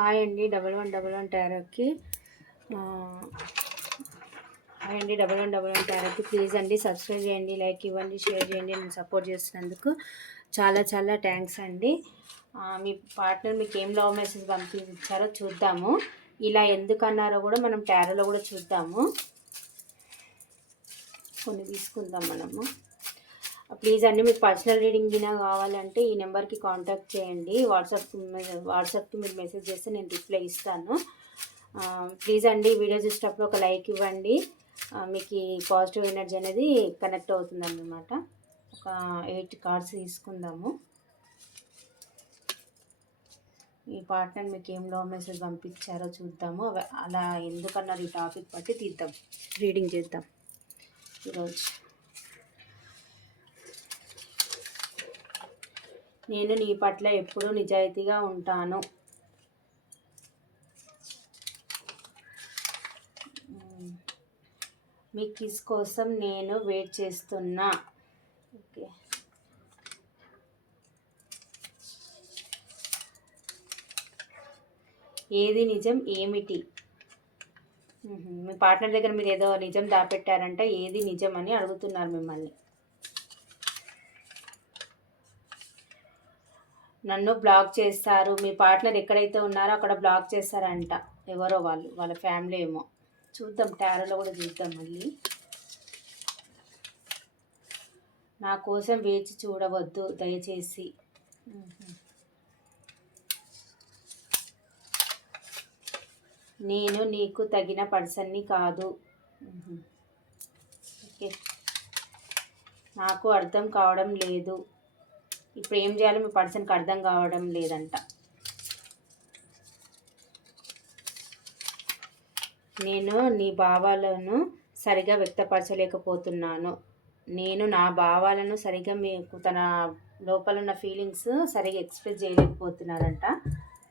Hi అండి double one double one టారోకి. Hi అండి డబల్ వన్ డబల్ వన్ టారోకి. ప్లీజ్ అండి సబ్స్క్రైబ్ చేయండి లైక్ ఇవ్వండి షేర్ చేయండి నేను సపోర్ట్ చేసినందుకు చాలా చాలా థ్యాంక్స్ అండి. మీ పార్ట్నర్ మీకు ఏం లవ్ మెసేజ్ పంపించారో చూద్దాము. ఇలా ఎందుకు అన్నారో కూడా మనం టారోలో కూడా చూద్దాము. కొన్ని తీసుకుందాం మనము. ప్లీజ్ అండి మీకు పర్సనల్ రీడింగ్ వినా కావాలంటే ఈ నెంబర్కి కాంటాక్ట్ చేయండి. వాట్సాప్ వాట్సాప్కి మీరు మెసేజ్ చేస్తే నేను రిప్లై ఇస్తాను. ప్లీజ్ అండి వీడియో చూసేటప్పుడు ఒక లైక్ ఇవ్వండి. మీకు ఈ పాజిటివ్ ఎనర్జీ అనేది కనెక్ట్ అవుతుంది అన్నమాట ఒక ఎయిట్ కార్డ్స్ తీసుకుందాము. ఈ పార్ట్నర్ మీకు ఏం లవ్ మెసేజ్ పంపించారో చూద్దాము. అలా ఎందుకన్నారు ఈ టాపిక్ బట్టి తీద్దాం. రీడింగ్ చేద్దాం. ఈరోజు నేను నీ పట్ల ఎప్పుడూ నిజాయితీగా ఉంటాను. మీ కిస్ కోసం నేను వెయిట్ చేస్తున్నా. ఓకే. ఏది నిజం ఏమిటి? మీ పార్ట్నర్ దగ్గర మీరు ఏదో నిజం దాపెట్టారంట ఏది నిజం అని అడుగుతున్నారు మిమ్మల్ని. నన్ను బ్లాక్ చేస్తారు. మీ పార్ట్నర్ ఎక్కడైతే ఉన్నారో అక్కడ బ్లాక్ చేస్తారంట. ఎవరో వాళ్ళు వాళ్ళ ఫ్యామిలీ ఏమో. చూద్దాం టారోలో కూడా చూద్దాం మళ్ళీ. నా కోసం వేచి చూడవద్దు దయచేసి. నేను నీకు తగిన పర్సన్ని కాదు. ఓకే. నాకు అర్థం కావడం లేదు. ఇప్పుడు ఏం చేయాలో మీ పర్సన్కి అర్థం కావడం లేదంట. నేను నీ భావాలను సరిగా వ్యక్తపరచలేకపోతున్నాను. నేను నా భావాలను సరిగా మీకు తన లోపల ఉన్న ఫీలింగ్స్ సరిగా ఎక్స్ప్రెస్ చేయలేకపోతున్నారంట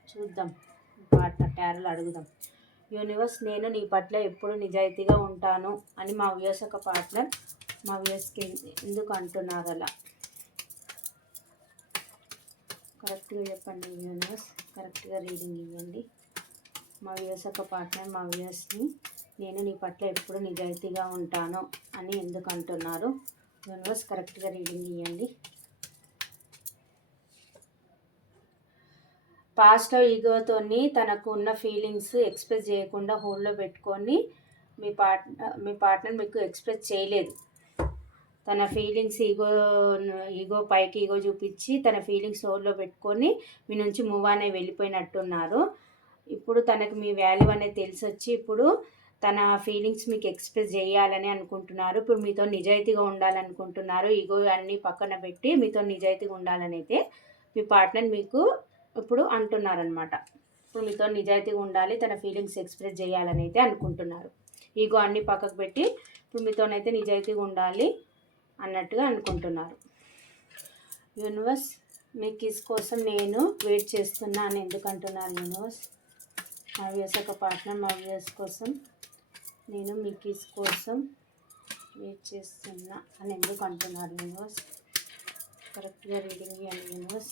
చూద్దాం పాట ట్యారలు అడుగుదాం. యూనివర్స్ నేను నీ పట్ల ఎప్పుడు నిజాయితీగా ఉంటాను అని మా వ్యూస్ ఒక పార్ట్నర్ మా వ్యూస్కి ఎందుకు అంటున్నారు అలా కరెక్ట్గా చెప్పండి వ్యూనర్స్ కరెక్ట్గా రీడింగ్ ఇవ్వండి. మా వ్యూస్ ఒక పార్ట్నర్ మా వ్యూస్ని నేను నీ పట్ల ఎప్పుడు నిజాయితీగా ఉంటాను అని ఎందుకు అంటున్నారు? యూనివర్స్ కరెక్ట్గా రీడింగ్ ఇవ్వండి. పాస్ట్లో ఈగోతోని తనకు ఉన్న ఫీలింగ్స్ ఎక్స్ప్రెస్ చేయకుండా హోల్డ్లో పెట్టుకొని మీ పార్ట్నర్ మీ పార్ట్నర్ మీకు ఎక్స్ప్రెస్ చేయలేదు. తన ఫీలింగ్స్ ఈగో ఈగో పైకి ఈగో చూపించి తన ఫీలింగ్స్ హోల్డ్లో పెట్టుకొని మీ నుంచి మూవ్ అనే వెళ్ళిపోయినట్టున్నారు. ఇప్పుడు తనకు మీ వాల్యూ అనేది తెలిసి వచ్చి ఇప్పుడు తన ఫీలింగ్స్ మీకు ఎక్స్ప్రెస్ చేయాలని అనుకుంటున్నారు. ఇప్పుడు మీతో నిజాయితీగా ఉండాలనుకుంటున్నారు. ఈగో అన్నీ పక్కన పెట్టి మీతో నిజాయితీగా ఉండాలని అయితే మీ పార్ట్నర్ మీకు ఇప్పుడు అంటున్నారనమాట ఇప్పుడు మీతో నిజాయితీగా ఉండాలి తన ఫీలింగ్స్ ఎక్స్ప్రెస్ చేయాలని అయితే అనుకుంటున్నారు. ఈగో అన్ని పక్కకు పెట్టి ఇప్పుడు మీతోనైతే నిజాయితీగా ఉండాలి. అన్నట్టుగా అనుకుంటున్నారు. యూనివర్స్ మీ కిస్ కోసం నేను వెయిట్ చేస్తున్నాను అని ఎందుకు యూనివర్స్? మా వ్యూస్ ఒక పార్ట్నర్ మా వ్యూస్ కోసం నేను మీ కిస్ కోసం వెయిట్ చేస్తున్నా అని ఎందుకు అంటున్నారు యూనివర్స్? కరెక్ట్గా రీడింగ్ ఇవ్వండి యూనివర్స్.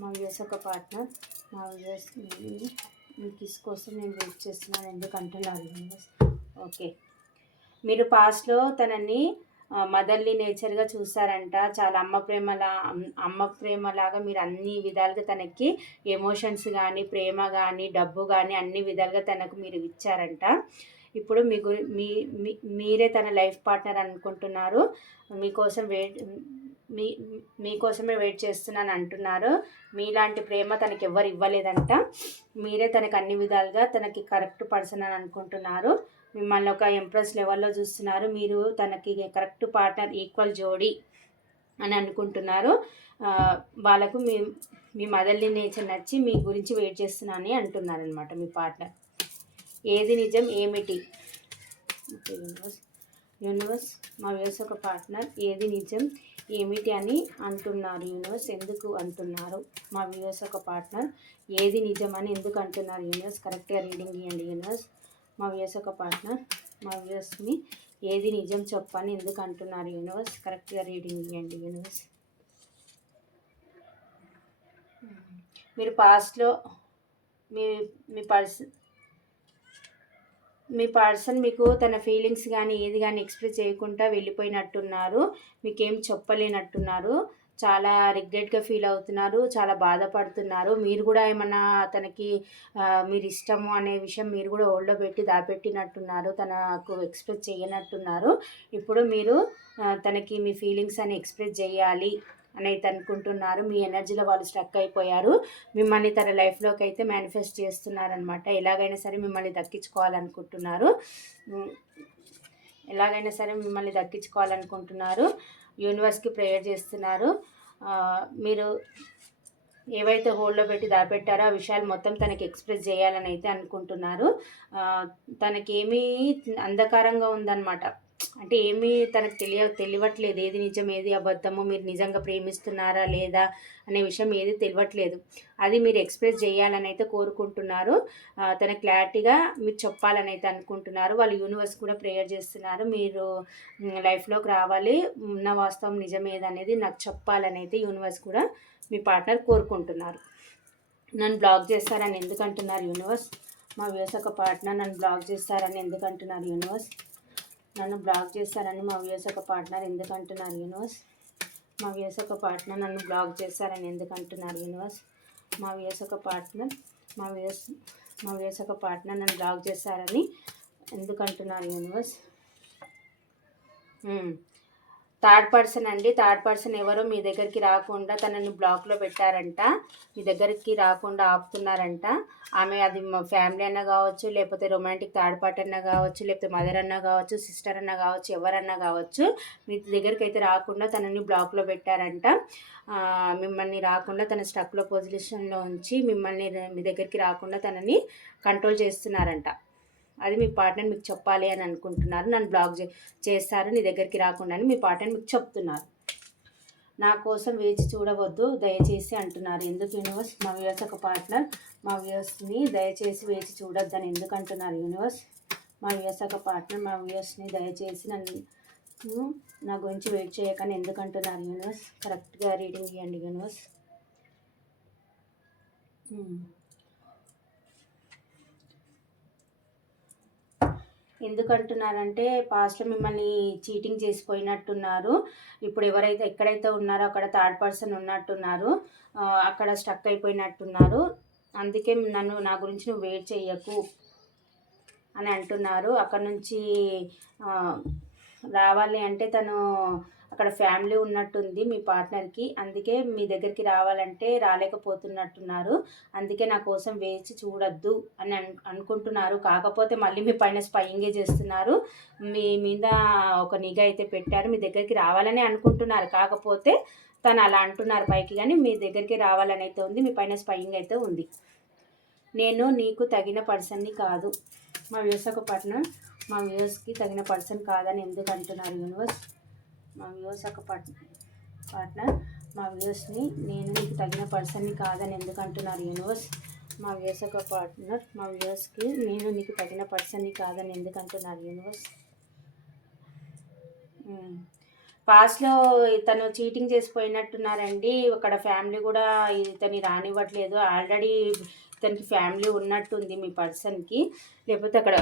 మా వ్యూస్ ఒక పార్ట్నర్ మా వ్యూస్ మీ కిస్ కోసం నేను వెయిట్ చేస్తున్నాను ఎందుకు అంటున్నారు యూనివర్స్? ఓకే. మీరు పాస్ట్లో తనని మదర్లీ నేచర్గా చూసారంట చాలా అమ్మ ప్రేమలా అమ్మ ప్రేమలాగా మీరు అన్ని విధాలుగా తనకి ఎమోషన్స్ కానీ ప్రేమ కానీ డబ్బు కానీ అన్ని విధాలుగా తనకు మీరు ఇచ్చారంట. ఇప్పుడు మీ గురి మీ మీ- మీరే తన లైఫ్ పార్ట్నర్ అనుకుంటున్నారు. మీకోసం వెయిట్ మీ మీకోసమే వెయిట్ చేస్తున్నాను అంటున్నారు. మీలాంటి ప్రేమ తనకి ఎవ్వరు ఇవ్వలేదంట. మీరే తనకు అన్ని విధాలుగా తనకి కరెక్ట్ పర్సన్ అని అనుకుంటున్నారు. మిమ్మల్ని ఒక ఎంప్రెస్ లెవెల్లో చూస్తున్నారు. మీరు తనకి కరెక్ట్ పార్ట్నర్ ఈక్వల్ జోడీ అని అనుకుంటున్నారు. వాళ్ళకు మీ మీ మదర్లీ నేచర్ నచ్చి మీ గురించి వెయిట్ చేస్తున్నానని అని అంటున్నారనమాట మీ పార్ట్నర్. ఏది నిజం ఏమిటి? యూనివర్స్. యూనివర్స్ మా వ్యూస్ ఒక పార్ట్నర్. ఏది నిజం ఏమిటి అని అంటున్నారు యూనివర్స్. ఎందుకు అంటున్నారు మా వ్యూస్ ఒక పార్ట్నర్? ఏది నిజం అని ఎందుకు అంటున్నారు యూనివర్స్? కరెక్ట్గా రీడింగ్ ఇవ్వండి యూనివర్స్. మా వ్యూస్ ఒక పార్ట్నర్ మా వ్యూస్ని ఏది నిజం చెప్పని ఎందుకు అంటున్నారు యూనివర్స్ కరెక్ట్గా రీడింగ్ ఇవ్వండి యూనివర్స్ మీరు పాస్ట్లో మీ మీ పర్సన్ మీ పర్సన్ మీకు తన ఫీలింగ్స్ కానీ ఏది కానీ ఎక్స్ప్రెస్ చేయకుండా వెళ్ళిపోయినట్టున్నారు. మీకేం చెప్పలేనట్టున్నారు. చాలా రిగ్రెట్గా ఫీల్ అవుతున్నారు చాలా బాధపడుతున్నారు. మీరు కూడా ఏమన్నా తనకి మీరు ఇష్టము అనే విషయం మీరు కూడా ఓల్డ్లో పెట్టి దాపెట్టినట్టున్నారు తనకు ఎక్స్ప్రెస్ చేయనట్టున్నారు ఇప్పుడు మీరు తనకి మీ ఫీలింగ్స్ అని ఎక్స్ప్రెస్ చేయాలి అనేది అనుకుంటున్నారు. మీ ఎనర్జీలో వాళ్ళు స్ట్రక్ అయిపోయారు. మిమ్మల్ని తన లైఫ్లోకి అయితే మేనిఫెస్ట్ చేస్తున్నారనమాట ఎలాగైనా సరే మిమ్మల్ని దక్కించుకోవాలనుకుంటున్నారు. ఎలాగైనా సరే మిమ్మల్ని దక్కించుకోవాలనుకుంటున్నారు. యూనివర్స్కి ప్రేయర్ చేస్తున్నారు. మీరు ఏవైతే హోల్డ్లో పెట్టి దాపెట్టారో ఆ విషయాలు మొత్తం తనకి ఎక్స్ప్రెస్ చేయాలని అయితే అనుకుంటున్నారు. తనకేమీ అంధకారంగా ఉందన్నమాట. అంటే ఏమీ తనకు తెలియ తెలియట్లేదు. ఏది నిజం ఏది అబద్ధము మీరు నిజంగా ప్రేమిస్తున్నారా లేదా అనే విషయం ఏది తెలియట్లేదు. అది మీరు ఎక్స్ప్రెస్ చేయాలని అయితే కోరుకుంటున్నారు. తన క్లారిటీగా మీరు చెప్పాలని అయితే అనుకుంటున్నారు. వాళ్ళు యూనివర్స్ కూడా ప్రేయర్ చేస్తున్నారు. మీరు లైఫ్లోకి రావాలి. ఉన్న వాస్తవం నిజమేదనేది నాకు చెప్పాలని అయితే యూనివర్స్ కూడా మీ పార్ట్నర్ కోరుకుంటున్నారు. నన్ను బ్లాక్ చేస్తారని ఎందుకంటున్నారు యూనివర్స్? మా వ్యవసాయ పార్ట్నర్ నన్ను బ్లాక్ చేస్తారని ఎందుకంటున్నారు యూనివర్స్? నన్ను బ్లాక్ చేస్తారని మా వ్యూస్ ఒక పార్ట్నర్ ఎందుకంటున్నారు యూనివర్స్? మా వ్యూస్ ఒక పార్ట్నర్ నన్ను బ్లాక్ చేశారని ఎందుకంటున్నారు యూనివర్స్? మా వ్యూస్ ఒక పార్ట్నర్ మా వ్యూస్ మా వ్యూస్ ఒక పార్ట్నర్ నన్ను బ్లాక్ చేశారని ఎందుకంటున్నారు యూనివర్స్? థర్డ్ పర్సన్ అండి. థర్డ్ పర్సన్ ఎవరో మీ దగ్గరికి రాకుండా తనని బ్లాక్లో పెట్టారంట. మీ దగ్గరికి రాకుండా ఆపుతున్నారంట. ఆమె అది మా ఫ్యామిలీ అన్న కావచ్చు లేకపోతే రొమాంటిక్ థర్డ్ పార్టీ అన్న కావచ్చు లేకపోతే మదర్ అన్న కావచ్చు సిస్టర్ అన్న కావచ్చు ఎవరన్నా కావచ్చు మీ దగ్గరికి అయితే రాకుండా తనని బ్లాక్లో పెట్టారంట. మిమ్మల్ని రాకుండా తన స్టక్లో పొజిషన్లో ఉంచి మిమ్మల్ని మీ దగ్గరికి రాకుండా తనని కంట్రోల్ చేస్తున్నారంట. అది మీ పార్ట్నర్ మీకు చెప్పాలి అని అనుకుంటున్నారు. నన్ను బ్లాక్ చే చేస్తారు. నీ దగ్గరికి రాకుండా అని మీ పార్ట్నర్ మీకు చెప్తున్నారు. నా కోసం వేచి చూడవద్దు. దయచేసి అంటున్నారు. ఎందుకు యూనివర్స్ మా వ్యూవర్స్ ఒక పార్ట్నర్ మా వ్యూవర్స్ని దయచేసి వేచి చూడొద్దని ఎందుకు అంటున్నారు యూనివర్స్ మా వ్యూవర్స్ ఒక పార్ట్నర్ మా వ్యూవర్స్ని దయచేసి నన్ను నా గురించి వెయిట్ చేయకని ఎందుకు అంటున్నారు యూనివర్స్ కరెక్ట్గా రీడింగ్ ఇవ్వండి యూనివర్స్ ఎందుకంటున్నారంటే ఎందుకు పాస్ట్లో మిమ్మల్ని చీటింగ్ చేసిపోయినట్టున్నారు. ఇప్పుడు ఎవరైతే ఎక్కడైతే ఉన్నారో అక్కడ థర్డ్ పర్సన్ ఉన్నట్టున్నారు అక్కడ స్టక్ అయిపోయినట్టున్నారు. అందుకే నన్ను నా గురించి నువ్వు వెయిట్ చేయకు అని అంటున్నారు. అక్కడ నుంచి రావాలి అంటే తను అక్కడ ఫ్యామిలీ ఉన్నట్టుంది మీ పార్ట్నర్కి. అందుకే మీ దగ్గరికి రావాలంటే రాలేకపోతున్నట్టున్నారు. అందుకే నా కోసం వేచి చూడొద్దు అని అను అనుకుంటున్నారు. కాకపోతే మళ్ళీ మీ పైన స్పయింగే చేస్తున్నారు. మీ మీద ఒక నిఘా అయితే పెట్టారు. మీ దగ్గరికి రావాలని అనుకుంటున్నారు. కాకపోతే తను అలా అంటున్నారు పైకి కానీ మీ దగ్గరికి రావాలని అయితే ఉంది. మీ పైన స్పయింగ్ అయితే ఉంది. నేను నీకు తగిన పర్సన్ని కాదు. మా వ్యూస్ మా వ్యూస్కి తగిన పర్సన్ కాదని ఎందుకు అంటున్నారు యూనివర్స్? మా వ్యూస్ యొక్క పార్ట్నర్ పార్ట్నర్ మా వ్యూస్ని నేను నీకు తగిన పర్సన్ని కాదని ఎందుకు అంటున్నారు యూనివర్స్? మా వ్యూస్ యొక్క పార్ట్నర్ మా వ్యూస్కి నేను నీకు తగిన పర్సన్ని కాదని ఎందుకు అంటున్నారు యూనివర్స్ పాస్ట్లో తను చీటింగ్ చేసిపోయినట్టున్నారండి. అక్కడ ఫ్యామిలీ కూడా ఇతని రానివ్వట్లేదు. ఆల్రెడీ ఇతనికి ఫ్యామిలీ ఉన్నట్టుంది మీ పర్సన్కి లేకపోతే అక్కడ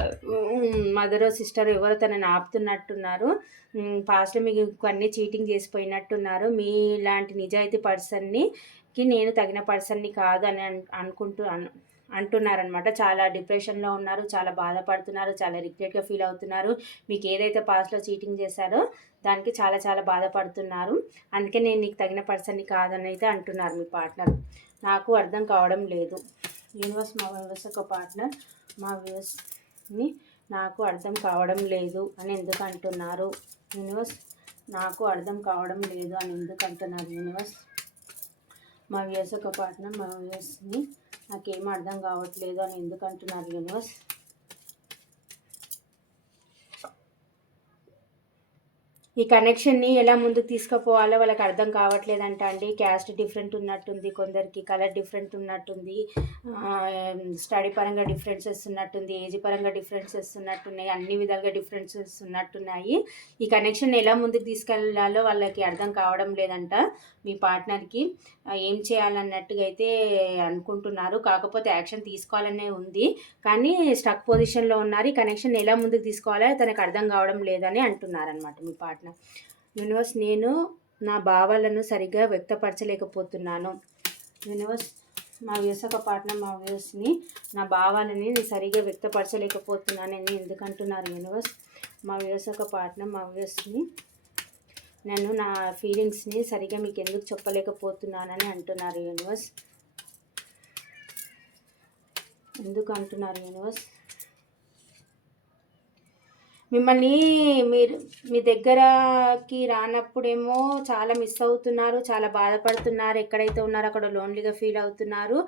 మదర్ సిస్టర్ ఎవరో తనని ఆపుతున్నట్టున్నారు. పాస్ట్లో మీకు అన్నీ చీటింగ్ చేసిపోయినట్టున్నారు. మీ లాంటి నిజాయితీ పర్సన్ని కి నేను తగిన పర్సన్ని కాదు అని అనుకుంటూ అంటున్నారనమాట చాలా డిప్రెషన్లో ఉన్నారు చాలా బాధపడుతున్నారు చాలా రిగ్రెట్గా ఫీల్ అవుతున్నారు. మీకు ఏదైతే పాస్ట్లో చీటింగ్ చేశారో దానికి చాలా చాలా బాధపడుతున్నారు. అందుకే నేను నీకు తగిన పర్సన్ని కాదని అయితే అంటున్నారు మీ పార్ట్నర్. నాకు అర్థం కావడం లేదు. యూనివర్స్ మా వ్యూవర్స్ ఒక పార్ట్నర్ మా వ్యూవర్స్ని నాకు అర్థం కావడం లేదు అని ఎందుకు అంటున్నారు? యూనివర్స్ నాకు అర్థం కావడం లేదు అని ఎందుకు అంటున్నారు? యూనివర్స్ మా వ్యూవర్స్ ఒక పార్ట్నర్ మా వ్యూవర్స్ని నాకేం అర్థం కావట్లేదు అని ఎందుకు అంటున్నారు యూనివర్స్? ఈ కనెక్షన్ని ఎలా ముందుకు తీసుకుపోవాలో వాళ్ళకి అర్థం కావట్లేదంట అండి. క్యాస్ట్ డిఫరెంట్ ఉన్నట్టుంది కొందరికి కలర్ డిఫరెంట్ ఉన్నట్టుంది స్టడీ పరంగా డిఫరెన్సెస్ ఉన్నట్టుంది ఏజ్ పరంగా డిఫరెన్సెస్ ఉన్నట్టున్నాయి అన్ని విధాలుగా డిఫరెన్సెస్ ఉన్నట్టున్నాయి. ఈ కనెక్షన్ ఎలా ముందుకు తీసుకెళ్ళాలో వాళ్ళకి అర్థం కావడం లేదంట. మీ పార్ట్నర్కి ఏం చేయాలన్నట్టుగా అయితే అనుకుంటున్నారు. కాకపోతే యాక్షన్ తీసుకోవాలనే ఉంది. కానీ స్టక్ పొజిషన్లో ఉన్నారు. ఈ కనెక్షన్ ఎలా ముందుకు తీసుకోవాలో తనకు అర్థం కావడం లేదని అంటున్నారనమాట మీ పార్ట్నర్. యూనివర్స్ నేను నా భావాలను సరిగ్గా వ్యక్తపరచలేకపోతున్నాను. యూనివర్స్ మా వ్యవసాయ పార్ట్నర్ మా వ్యూస్ని నా భావాలని నేను సరిగ్గా వ్యక్తపరచలేకపోతున్నానని ఎందుకంటున్నారు యూనివర్స్? మా వ్యవసాయ పార్ట్నర్ మా వ్యూస్ని నేను నా ఫీలింగ్స్ని సరిగ్గా మీకు ఎందుకు చెప్పలేకపోతున్నానని అంటున్నారు యూనివర్స్. ఎందుకు అంటున్నారు యూనివర్స్? మిమ్మల్ని మీరు మీ దగ్గరకి రానప్పుడేమో చాలా మిస్ అవుతున్నారు చాలా బాధపడుతున్నారు ఎక్కడైతే ఉన్నారో అక్కడ లోన్లీగా ఫీల్ అవుతున్నారు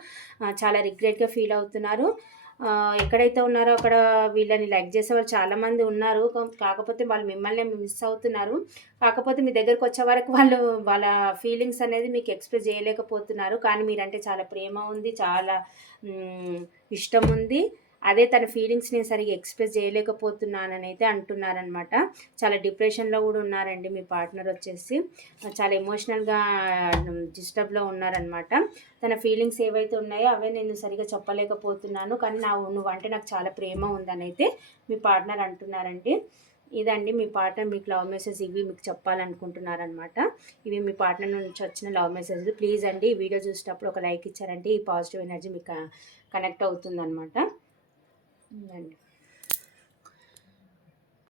చాలా రిగ్రెట్గా ఫీల్ అవుతున్నారు. ఎక్కడైతే ఉన్నారో అక్కడ వీళ్ళని లైక్ చేసేవారు చాలామంది ఉన్నారు. కాకపోతే వాళ్ళు మిమ్మల్ని మిస్ అవుతున్నారు. కాకపోతే మీ దగ్గరకు వచ్చే వరకు వాళ్ళు వాళ్ళ ఫీలింగ్స్ అనేది మీకు ఎక్స్ప్రెస్ చేయలేకపోతున్నారు. కానీ మీరంటే చాలా ప్రేమ ఉంది చాలా ఇష్టం ఉంది. అదే తన ఫీలింగ్స్ నేను ఎక్స్ప్రెస్ చేయలేకపోతున్నానని అయితే అంటున్నారనమాట చాలా డిప్రెషన్లో కూడా ఉన్నారండి మీ పార్ట్నర్ వచ్చేసి. చాలా ఎమోషనల్గా డిస్టర్బ్లో ఉన్నారనమాట తన ఫీలింగ్స్ ఏవైతే ఉన్నాయో అవే నేను సరిగా చెప్పలేకపోతున్నాను. కానీ నా నువ్వంటే నాకు చాలా ప్రేమ ఉందని అయితే మీ పార్ట్నర్ అంటున్నారండి. ఇదండి మీ పార్ట్నర్ మీకు లవ్ మెసేజ్ ఇవి మీకు చెప్పాలనుకుంటున్నారనమాట ఇవి మీ పార్ట్నర్ నుంచి వచ్చిన లవ్ మెసేజ్ ప్లీజ్ అండి ఈ వీడియో చూసేటప్పుడు ఒక లైక్ ఇచ్చారంటే ఈ పాజిటివ్ ఎనర్జీ మీకు కనెక్ట్ అవుతుందనమాట 嗯，那你